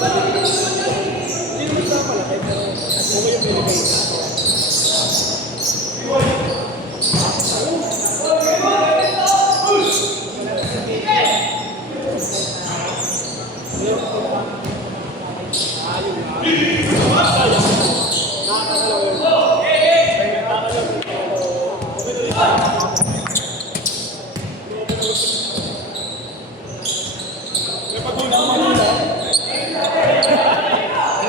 Hindi naman sa malaki, pero okay yung Philippines.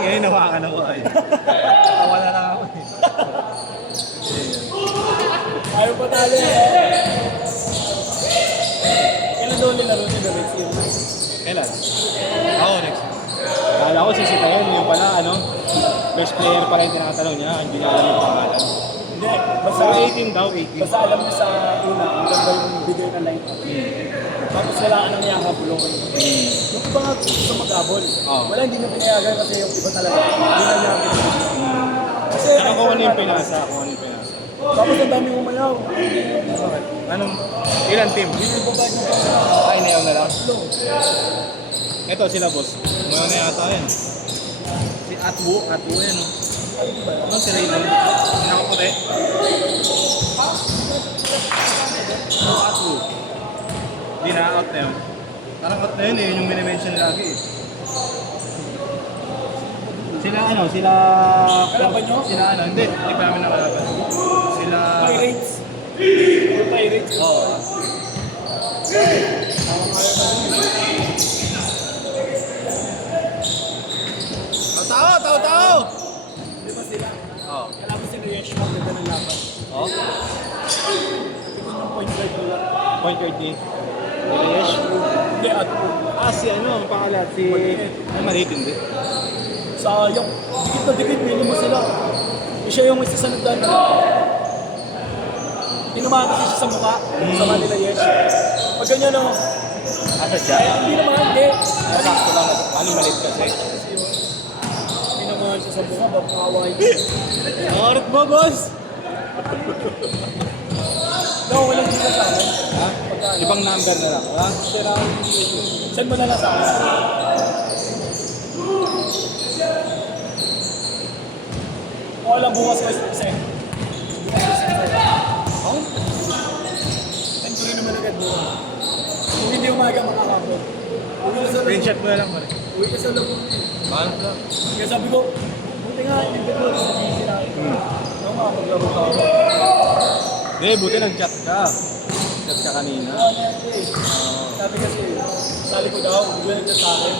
Ngayon nawakan ako ay. Tawa na lang ako eh. Ayaw pa talo eh. Kailan doon nilaro ni The Next Year? Kailan? Oo, next. Kala ko sisitayin yung pala, ano? First player pa rin tinatanong niya, hindi niya alam yung pangalan. Hindi, basta 18 daw, 18. basta alam niya sa una, ang ganda yung video na line up. Tapos wala ka nang yakapulong. Yung iba nga gusto mag-abol. Oo. Wala, hindi na pinayagan kasi yung iba talaga. Hindi na niya pinayagan. Kasi Saka kung ano yung pinasa, kung ano yung pinasa. tapos ang daming umayaw. Anong, ilan team? Hindi na ibabay mo pa. Ay, nayaw na lang. Slow. Ito sila boss. Umayaw na yata yan. Si Atwo yan. Ano sila yun? Pinakaputi. Atwo. Hindi na, out na yun. Parang out na yun eh, yun yung minimension lagi eh. Sila ano, sila... Kalaban nyo? Sila ano, hindi pa namin nakalaban. Sila... Pirates. Pirates. Oo. Tao! Di ba sila? Oo. Kalaban sila yung Shmog, ganda ng laban. Oo? Ito yung point guard nila. Point guard ni Yes. Hindi, at Si ano, ang pangalan? Si... Ay, maliit hindi. sayang. Dikit na dikit, pili mo sila. Siya yung isa sa nagdaan. Tinamaan kasi siya sa mukha. Sa Manila Yes. Pag ganyan no, Asa siya? hindi naman, hindi. Sakto lang. Ano maliit kasi? Tinamaan siya sa mukha, bakaway. Orat mo, boss! No, walang dito sa akin. Ha? Ibang number na lang. Ha? Sira ako yung Send mo na lang sa akin. O alam bukas ko kasi. Oh? Send ko rin naman agad bukas. Kung hindi umaga makakapon. Uwi ka sa Screenshot mo na lang, pare. Uwi ka sa labo. Paano lang? Kaya sabi ko, buti nga, hindi ko sa GC namin. Ano makapaglaro ka ako? Hindi, buti nag-chat ka. Chat ka kanina. Sabi kasi, sali ko daw, bigla nagda sa akin.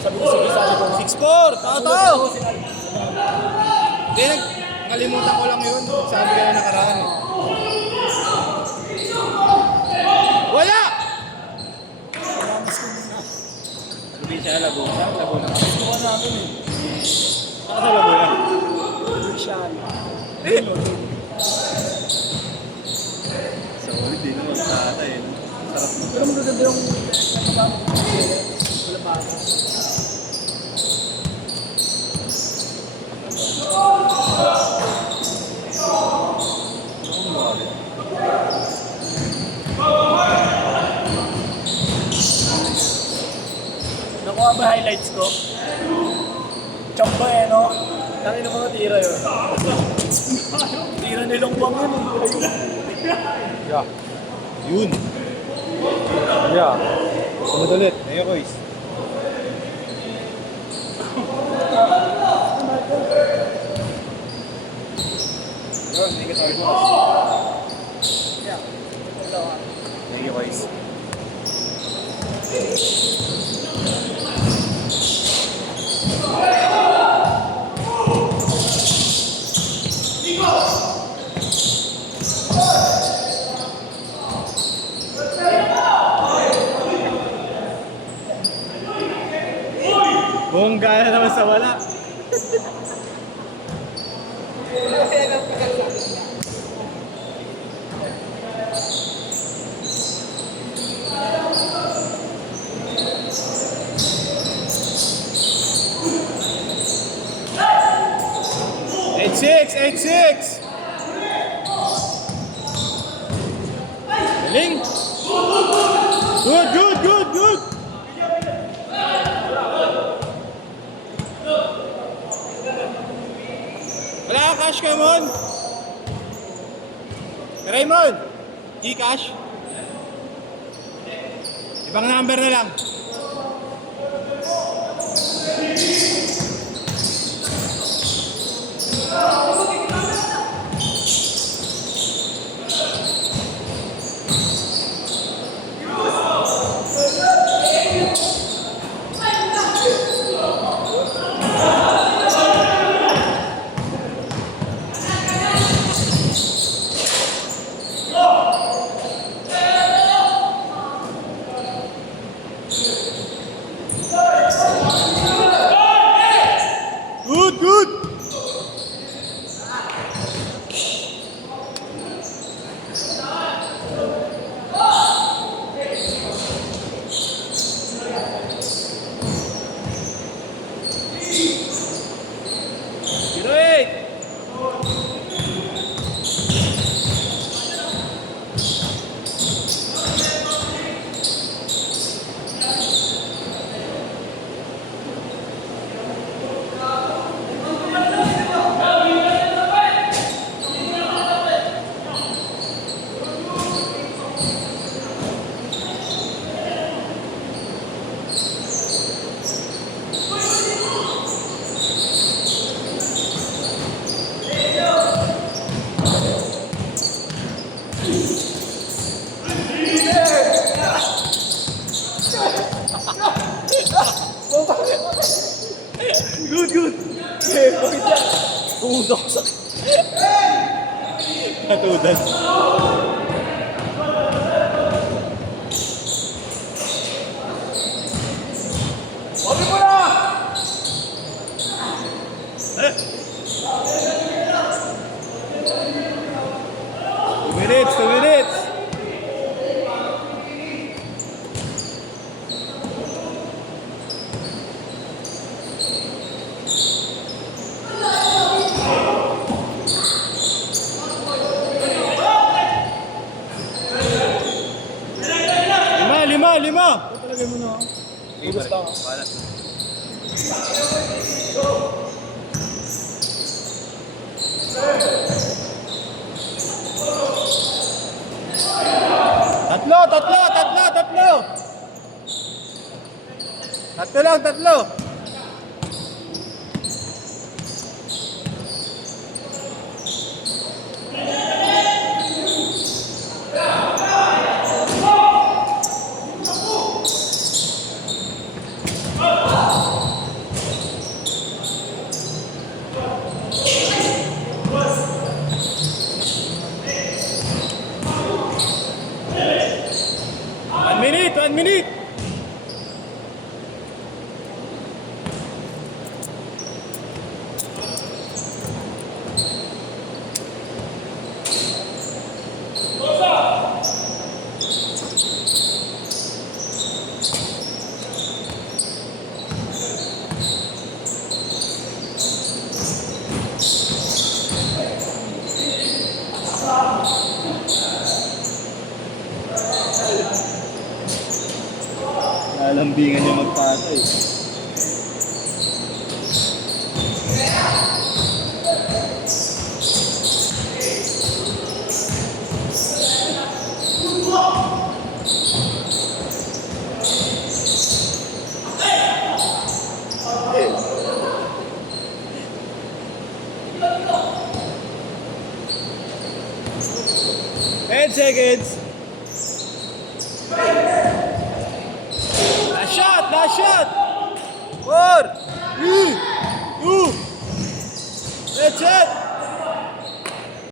Sabi ko, sige, sali ko. 6'4! Tao! Sinabi Hindi, kalimutan ko lang yun. Sabi ka na nakaraan eh. Wala! Namiss ko muna. Hindi siya Laguna. Laguna. Namiss ko namin eh. Saan sa Laguna? Lucian. Eh! Solid din naman sa ata eh. Sarap mo. Pero magaganda yung nagpapamit ko wala bata. Nakuha ba highlights ko? Chamba eh, no? Tangin ng mga tira yun. Tira nilong bang yun. Yeah. Yun. Yeah. Sunod ulit. Ayo, boys. Yun, thank you, boss. Yeah. Thank you, boys. Bongga na naman sa wala. Eight six. Galing. Good. Gcash ka, Mon? Raymond! Gcash? Ibang number na lang. Good, good! Great! Good, good. Eh, bakit yan? Tumudok sa... Katudan. Sabi mo na! Eh? 2 minutes, 2 minutes! Lima! Talagay mo na. Ugas lang. Tatlo! Tatlo lang, tatlo! One minute! Lalambingan niya magpatay. Ten seconds. Last shot. 4, 3, 2. That's it.